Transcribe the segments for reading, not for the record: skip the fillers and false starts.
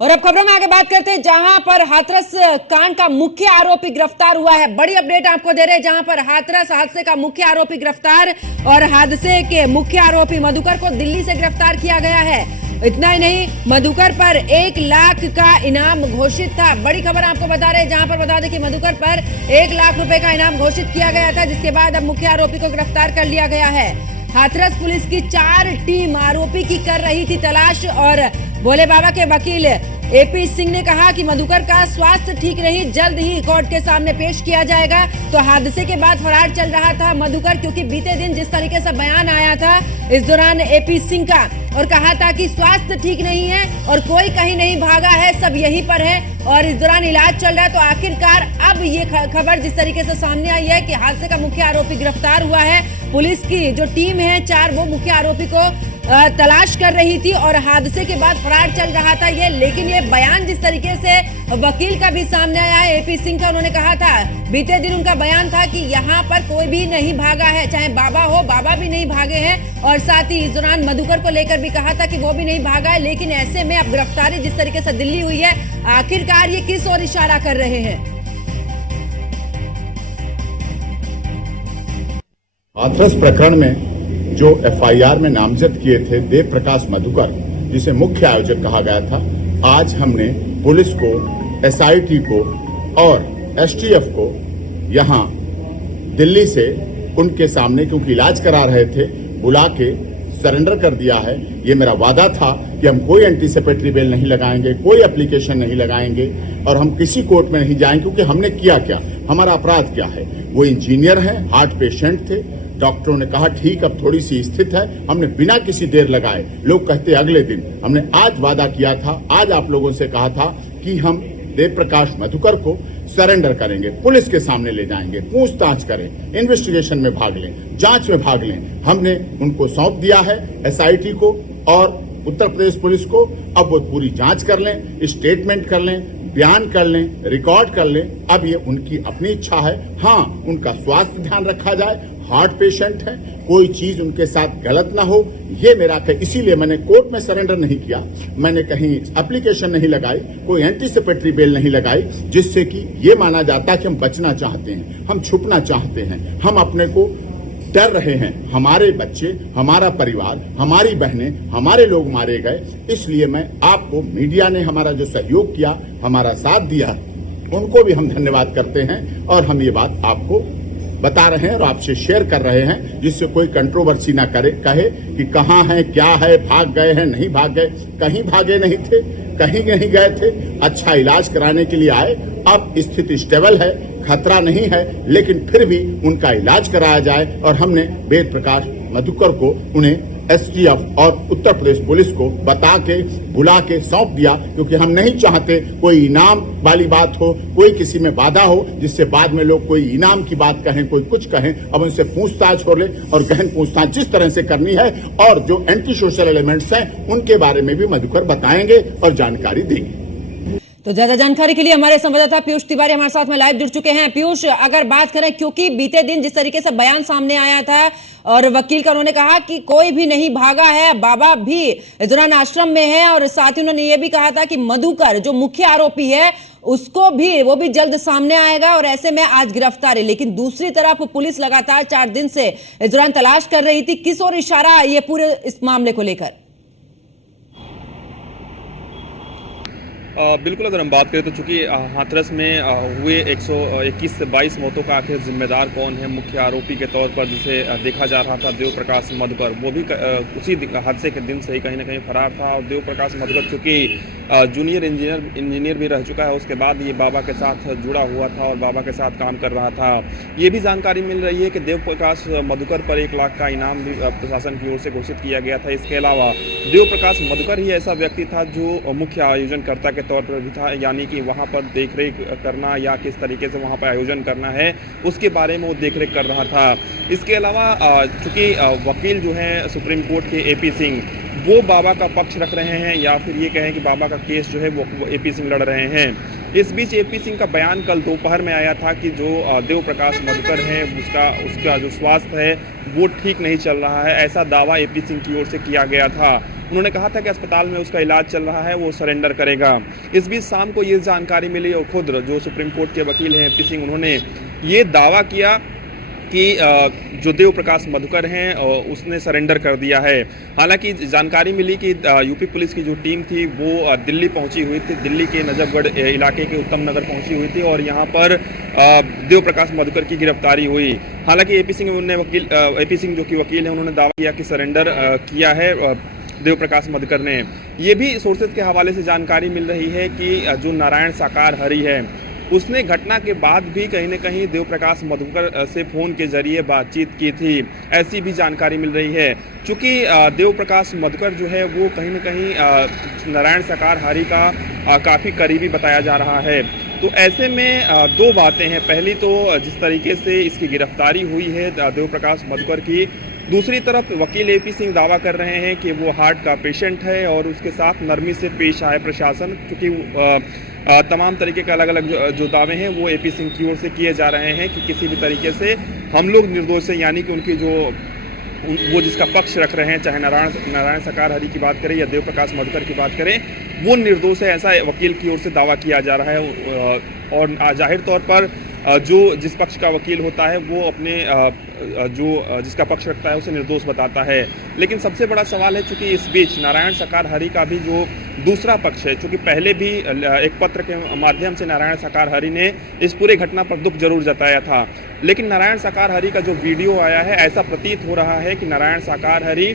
और अब खबरों में आगे बात करते हैं, जहां पर हाथरस कांड का मुख्य आरोपी गिरफ्तार हुआ है। बड़ी अपडेट आपको दे रहे हैं, जहां पर हाथरस हादसे का मुख्य आरोपी गिरफ्तार और हादसे के मुख्य आरोपी मधुकर को दिल्ली से गिरफ्तार किया गया है। इतना ही नहीं, मधुकर पर 1 लाख का इनाम घोषित था। बड़ी खबर आपको बता रहे हैं, जहां पर बता दें कि मधुकर पर 1 लाख रुपए का इनाम घोषित किया गया था, जिसके बाद अब मुख्य आरोपी को गिरफ्तार कर लिया गया है। हाथरस पुलिस की 4 टीम आरोपी की कर रही थी तलाश और भोले बाबा के वकील एपी सिंह ने कहा कि मधुकर का स्वास्थ्य ठीक नहीं, जल्द ही कोर्ट के सामने पेश किया जाएगा। तो हादसे के बाद फरार चल रहा था मधुकर, क्योंकि बीते दिन जिस तरीके से बयान आया था इस दौरान एपी सिंह का, और कहा था कि स्वास्थ्य ठीक नहीं है और कोई कहीं नहीं भागा है, सब यहीं पर है और इस दौरान इलाज चल रहा है। तो आखिरकार अब ये खबर जिस तरीके से सामने आई है कि हादसे का मुख्य आरोपी गिरफ्तार हुआ है। पुलिस की जो टीम है 4, वो मुख्य आरोपी को तलाश कर रही थी और हादसे के बाद फरार चल रहा था ये। लेकिन ये बयान जिस तरीके से वकील का भी सामने आया है एपी सिंह का, उन्होंने कहा था, बीते दिन उनका बयान था कि यहाँ पर कोई भी नहीं भागा है, चाहे बाबा हो, बाबा भी नहीं भागे हैं, और साथ ही इस दौरान मधुकर को लेकर भी कहा था कि वो भी नहीं भागा है। लेकिन ऐसे में अब गिरफ्तारी जिस तरीके से दिल्ली हुई है, आखिरकार ये किस ओर इशारा कर रहे हैं? हाथरस प्रकरण में जो एफआईआर में नामजद किए थे देव प्रकाश मधुकर, जिसे मुख्य आयोजक कहा गया था, आज हमने पुलिस को, एसआईटी को और एसटीएफ को यहां दिल्ली से उनके सामने, क्योंकि इलाज करा रहे थे, बुला के सरेंडर कर दिया है। ये मेरा वादा था कि हम कोई एंटीसिपेटरी बेल नहीं लगाएंगे, कोई एप्लीकेशन नहीं लगाएंगे और हम किसी कोर्ट में नहीं जाएंगे, क्योंकि हमने किया क्या, हमारा अपराध क्या है। वो इंजीनियर हैं, हार्ट पेशेंट थे, डॉक्टरों ने कहा ठीक अब थोड़ी सी स्थित है, हमने बिना किसी देर लगाए, लोग कहते अगले दिन, हमने आज वादा किया था, आज आप लोगों से कहा था कि हम देव प्रकाश मधुकर को सरेंडर करेंगे, पुलिस के सामने ले जाएंगे, पूछताछ करें, इन्वेस्टिगेशन में भाग लें, जांच में भाग लें। हमने उनको सौंप दिया है एसआईटी को और उत्तर प्रदेश पुलिस को। अब वो पूरी जांच कर लें, स्टेटमेंट कर लें, बयान कर लें, रिकॉर्ड कर लें। अब ये उनकी अपनी इच्छा है। हाँ, उनका स्वास्थ्य ध्यान रखा जाए, हार्ट पेशेंट है, कोई चीज उनके साथ गलत ना हो, ये मेरा है। इसीलिए मैंने कोर्ट में सरेंडर नहीं किया, मैंने कहीं एप्लीकेशन नहीं लगाई, कोई एंटीसिपेटरी बेल नहीं लगाई, जिससे कि ये माना जाता कि हम बचना चाहते हैं, हम छुपना चाहते हैं, हम अपने को डर रहे हैं। हमारे बच्चे, हमारा परिवार, हमारी बहनें, हमारे लोग मारे गए। इसलिए मैं आपको, मीडिया ने हमारा जो सहयोग किया, हमारा साथ दिया, उनको भी हम धन्यवाद करते हैं और हम ये बात आपको बता रहे हैं और आपसे शेयर कर रहे हैं, जिससे कोई कंट्रोवर्सी ना करे, कहे कि कहाँ है, क्या है, भाग गए हैं, नहीं भाग गए। कहीं भागे नहीं थे, कहीं नहीं गए थे, अच्छा इलाज कराने के लिए आए। अब स्थिति स्टेबल है, खतरा नहीं है, लेकिन फिर भी उनका इलाज कराया जाए। और हमने वेद प्रकाश मधुकर को उन्हें एसटीएफ और उत्तर प्रदेश पुलिस को बता के, बुला के सौंप दिया, क्योंकि हम नहीं चाहते कोई इनाम वाली बात हो, कोई किसी में बाधा हो, जिससे बाद में लोग कोई इनाम की बात कहें, कोई कुछ कहें। अब उनसे पूछताछ हो ले और गहन पूछताछ जिस तरह से करनी है, और जो एंटी सोशल एलिमेंट्स हैं उनके बारे में भी मधुकर बताएंगे और जानकारी देंगे। तो ज्यादा जानकारी के लिए हमारे संवाददाता पीयूष तिवारी हमारे साथ में लाइव जुड़ चुके हैं। पीयूष, अगर बात करें, क्योंकि बीते दिन जिस तरीके से बयान सामने आया था और वकील का, उन्होंने कहा कि कोई भी नहीं भागा है, बाबा भी इस दौरान आश्रम में है, और साथ ही उन्होंने ये भी कहा था कि मधुकर जो मुख्य आरोपी है उसको भी, वो भी जल्द सामने आएगा, और ऐसे में आज गिरफ्तारी। लेकिन दूसरी तरफ पुलिस लगातार 4 दिन से इस दौरान तलाश कर रही थी। किस ओर इशारा ये पूरे इस मामले को लेकर? बिल्कुल, अगर हम बात करें तो चूंकि हाथरस में हुए 121 से 22 मौतों का आखिर जिम्मेदार कौन है, मुख्य आरोपी के तौर पर जिसे देखा जा रहा था देव प्रकाश मधुकर, वो भी उसी हादसे के दिन से ही कहीं ना कहीं फरार था। और देव प्रकाश मधुकर चूंकि जूनियर इंजीनियर भी रह चुका है, उसके बाद ये बाबा के साथ जुड़ा हुआ था और बाबा के साथ काम कर रहा था। ये भी जानकारी मिल रही है कि देव प्रकाश मधुकर पर 1 लाख का इनाम भी प्रशासन की ओर से घोषित किया गया था। इसके अलावा देव प्रकाश मधुकर ही ऐसा व्यक्ति था जो मुख्य आयोजनकर्ता के तौर पर भी था, यानी कि वहां पर देखरेख करना या किस तरीके से वहां पर आयोजन करना है, उसके बारे में वो देखरेख कर रहा था। इसके अलावा चूंकि वकील जो है सुप्रीम कोर्ट के एपी सिंह, वो बाबा का पक्ष रख रहे हैं, या फिर ये कहें कि बाबा का केस जो है वो एपी सिंह लड़ रहे हैं। इस बीच एपी सिंह का बयान कल दोपहर में आया था कि जो देव प्रकाश मधुकर है उसका जो स्वास्थ्य है वो ठीक नहीं चल रहा है, ऐसा दावा एपी सिंह की ओर से किया गया था। उन्होंने कहा था कि अस्पताल में उसका इलाज चल रहा है, वो सरेंडर करेगा। इस बीच शाम को ये जानकारी मिली और खुद जो सुप्रीम कोर्ट के वकील हैं एपी सिंह, उन्होंने ये दावा किया कि जो देव प्रकाश मधुकर हैं उसने सरेंडर कर दिया है। हालांकि जानकारी मिली कि यूपी पुलिस की जो टीम थी वो दिल्ली पहुंची हुई थी, दिल्ली के नजफगढ़ इलाके के उत्तम नगर पहुंची हुई थी और यहां पर देव प्रकाश मधुकर की गिरफ्तारी हुई। हालांकि एपी सिंह जो कि वकील हैं, उन्होंने दावा किया कि सरेंडर किया है देव प्रकाश मधुकर ने। ये भी सोर्सेज के हवाले से जानकारी मिल रही है कि जो नारायण साकार हरि है उसने घटना के बाद भी कहीं न कहीं देव प्रकाश मधुकर से फ़ोन के जरिए बातचीत की थी, ऐसी भी जानकारी मिल रही है। चूँकि देव प्रकाश मधुकर जो है वो कहीं न कहीं नारायण साकार हरि का काफ़ी करीबी बताया जा रहा है। तो ऐसे में दो बातें हैं। पहली तो जिस तरीके से इसकी गिरफ्तारी हुई है देव प्रकाश मधुकर की, दूसरी तरफ वकील एपी सिंह दावा कर रहे हैं कि वो हार्ट का पेशेंट है और उसके साथ नरमी से पेश आए प्रशासन, क्योंकि तमाम तरीके के अलग अलग जो दावे हैं वो एपी सिंह की ओर से किए जा रहे हैं कि किसी भी तरीके से हम लोग निर्दोष हैं, यानी कि उनकी वो जिसका पक्ष रख रहे हैं, चाहे नारायण साकार हरि की बात करें या देव प्रकाश मधुकर की बात करें, वो निर्दोष है, ऐसा वकील की ओर से दावा किया जा रहा है। और जाहिर तौर पर जो जिस पक्ष का वकील होता है वो अपने जिसका पक्ष रखता है उसे निर्दोष बताता है। लेकिन सबसे बड़ा सवाल है, चूंकि इस बीच नारायण साकार हरि का भी जो दूसरा पक्ष है, चूंकि पहले भी एक पत्र के माध्यम से नारायण साकार हरि ने इस पूरे घटना पर दुख जरूर जताया था, लेकिन नारायण साकार हरि का जो वीडियो आया है, ऐसा प्रतीत हो रहा है कि नारायण साकार हरि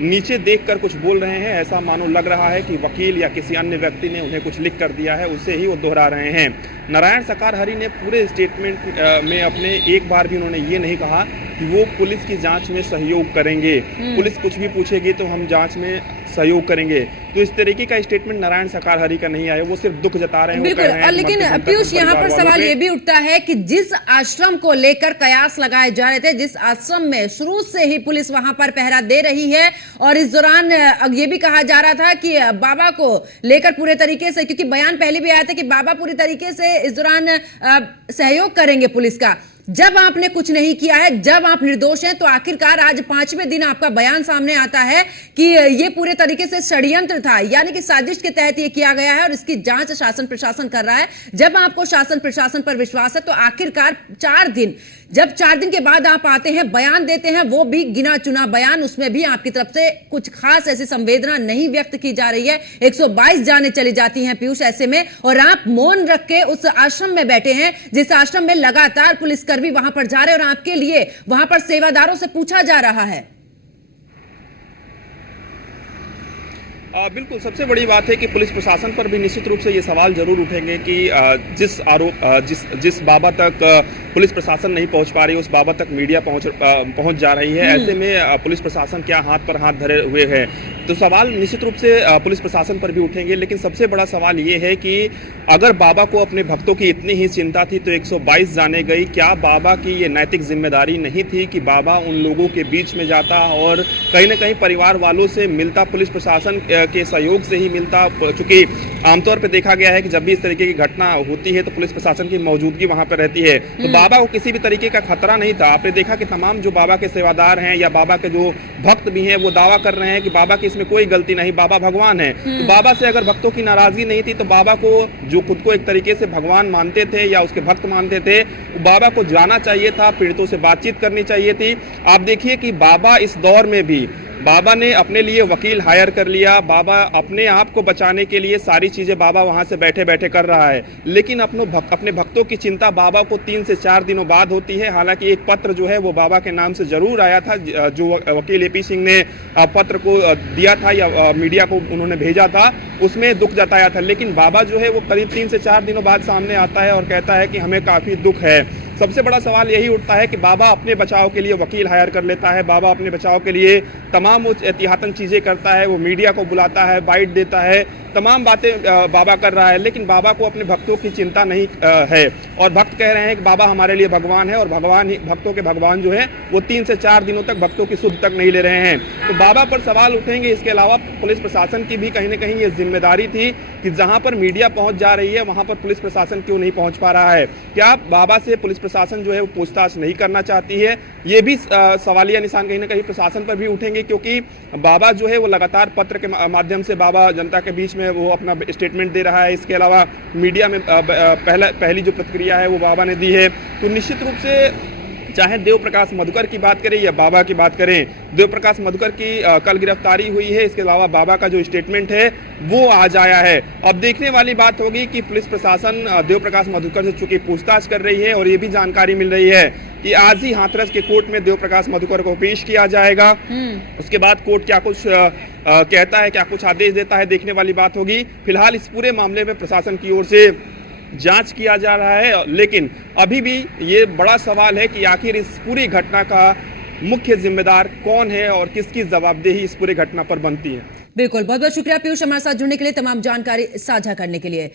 नीचे देखकर कुछ बोल रहे हैं। ऐसा मानो लग रहा है कि वकील या किसी अन्य व्यक्ति ने उन्हें कुछ लिख कर दिया है, उसे ही वो दोहरा रहे हैं। नारायण साकार हरि ने पूरे स्टेटमेंट में अपने एक बार भी उन्होंने ये नहीं कहा कि वो पुलिस की जांच में सहयोग करेंगे, पुलिस कुछ भी पूछेगी तो हम जांच में सहयोग करेंगे। तो इस तरीके का स्टेटमेंट नारायण साकार हरि का नहीं आया, वो सिर्फ दुख जता रहे हैं। बिल्कुल। और लेकिन पीयूष, यहाँ पर सवाल ये भी उठता है कि जिस आश्रम को लेकर कयास लगाए जा रहे थे, जिस आश्रम में शुरू से ही पुलिस वहां पर पहरा दे रही है, और इस दौरान ये भी कहा जा रहा था कि बाबा को लेकर पूरे तरीके से, क्योंकि बयान पहले भी आया था कि बाबा पूरी तरीके से इस दौरान सहयोग करेंगे पुलिस का, जब आपने कुछ नहीं किया है, जब आप निर्दोष हैं, तो आखिरकार आज 5वें दिन आपका बयान सामने आता है कि ये पूरे तरीके से षड्यंत्र था, यानी कि साजिश के तहत ये किया गया है और इसकी जांच शासन प्रशासन कर रहा है। जब आपको शासन प्रशासन पर विश्वास है तो आखिरकार 4 दिन, जब 4 दिन के बाद आप आते हैं, बयान देते हैं, वो भी गिना चुना बयान, उसमें भी आपकी तरफ से कुछ खास ऐसी संवेदना नहीं व्यक्त की जा रही है। 122 जाने चली जाती हैं पीयूष ऐसे में, और आप मौन रख के उस आश्रम में बैठे हैं जिस आश्रम में लगातार पुलिसकर्मी वहां पर जा रहे हैं और आपके लिए वहां पर सेवादारों से पूछा जा रहा है। बिल्कुल, सबसे बड़ी बात है कि पुलिस प्रशासन पर भी निश्चित रूप से ये सवाल जरूर उठेंगे कि जिस बाबा तक पुलिस प्रशासन नहीं पहुंच पा रही, उस बाबा तक मीडिया पहुंच जा रही है। ऐसे में पुलिस प्रशासन क्या हाथ पर हाथ धरे हुए है? तो सवाल निश्चित रूप से पुलिस प्रशासन पर भी उठेंगे। लेकिन सबसे बड़ा सवाल ये है कि अगर बाबा को अपने भक्तों की इतनी ही चिंता थी तो 122 जाने गई, क्या बाबा की ये नैतिक जिम्मेदारी नहीं थी कि बाबा उन लोगों के बीच में जाता और कहीं ना कहीं परिवार वालों से मिलता, पुलिस प्रशासन के सहयोग से ही मिलता? चूंकि आमतौर पर देखा गया है कि जब भी इस तरीके की घटना होती है तो पुलिस प्रशासन की मौजूदगी वहां पर रहती है। तो बाबा को किसी भी तरीके का खतरा नहीं था। आपने देखा कि तमाम जो बाबा के सेवादार हैं या बाबा के जो भक्त भी हैं वो दावा कर रहे हैं कि बाबा की इसमें कोई गलती नहीं, बाबा भगवान है। तो बाबा से अगर भक्तों की नाराजगी नहीं थी तो बाबा को, जो खुद को एक तरीके से भगवान मानते थे या उसके भक्त मानते थे, बाबा को जाना चाहिए था, पीड़ितों से बातचीत करनी चाहिए थी। आप देखिए कि बाबा इस दौर में भी, बाबा ने अपने लिए वकील हायर कर लिया, बाबा अपने आप को बचाने के लिए सारी चीजें बाबा वहां से बैठे बैठे कर रहा है। लेकिन अपने भक्तों की चिंता बाबा को 3 से 4 दिनों बाद होती है। हालांकि एक पत्र जो है वो बाबा के नाम से जरूर आया था, जो वकील एपी सिंह ने पत्र को दिया था या मीडिया को उन्होंने भेजा था, उसमें दुख जताया था। लेकिन बाबा जो है वो करीब 3 से 4 दिनों बाद सामने आता है और कहता है कि हमें काफी दुख है। सबसे बड़ा सवाल यही उठता है कि बाबा अपने बचाव के लिए वकील हायर कर लेता है, बाबा अपने बचाव के लिए तमाम एहतियातन चीज़ें करता है, वो मीडिया को बुलाता है, बाइट देता है, तमाम बातें बाबा कर रहा है, लेकिन बाबा को अपने भक्तों की चिंता नहीं है। और भक्त कह रहे हैं कि बाबा हमारे लिए भगवान है, और भगवान ही भक्तों के भगवान जो है वो 3 से 4 दिनों तक भक्तों की सुध तक नहीं ले रहे हैं। तो बाबा पर सवाल उठेंगे। इसके अलावा पुलिस प्रशासन की भी कहीं ना कहीं ये जिम्मेदारी थी कि जहां पर मीडिया पहुंच जा रही है वहां पर पुलिस प्रशासन क्यों नहीं पहुंच पा रहा है। क्या बाबा से पुलिस प्रशासन जो है वो पूछताछ नहीं करना चाहती है? ये भी सवालिया निशान कहीं ना कहीं प्रशासन पर भी उठेंगे, क्योंकि बाबा जो है वो लगातार पत्र के माध्यम से बाबा जनता के बीच में वो अपना स्टेटमेंट दे रहा है। इसके अलावा मीडिया में पहली जो प्रतिक्रिया है वो बाबा ने दी है। तो निश्चित रूप से चाहे देव प्रकाश मधुकर की बात करें या बाबा की बात करें, देव प्रकाश मधुकर की कल गिरफ्तारी हुई है, इसके अलावा बाबा का जो स्टेटमेंट है वो आज आया है। अब देखने वाली बात होगी कि पुलिस प्रशासन देव प्रकाश मधुकर से चूंकि पूछताछ कर रही है, और ये भी जानकारी मिल रही है कि आज ही हाथरस के कोर्ट में देव प्रकाश मधुकर को पेश किया जाएगा। उसके बाद कोर्ट क्या कुछ कहता है, क्या कुछ आदेश देता है, देखने वाली बात होगी। फिलहाल इस पूरे मामले में प्रशासन की ओर से जांच किया जा रहा है, लेकिन अभी भी ये बड़ा सवाल है कि आखिर इस पूरी घटना का मुख्य जिम्मेदार कौन है और किसकी जवाबदेही इस पूरी घटना पर बनती है। बिल्कुल, बहुत बहुत शुक्रिया पीयूष हमारे साथ जुड़ने के लिए, तमाम जानकारी साझा करने के लिए।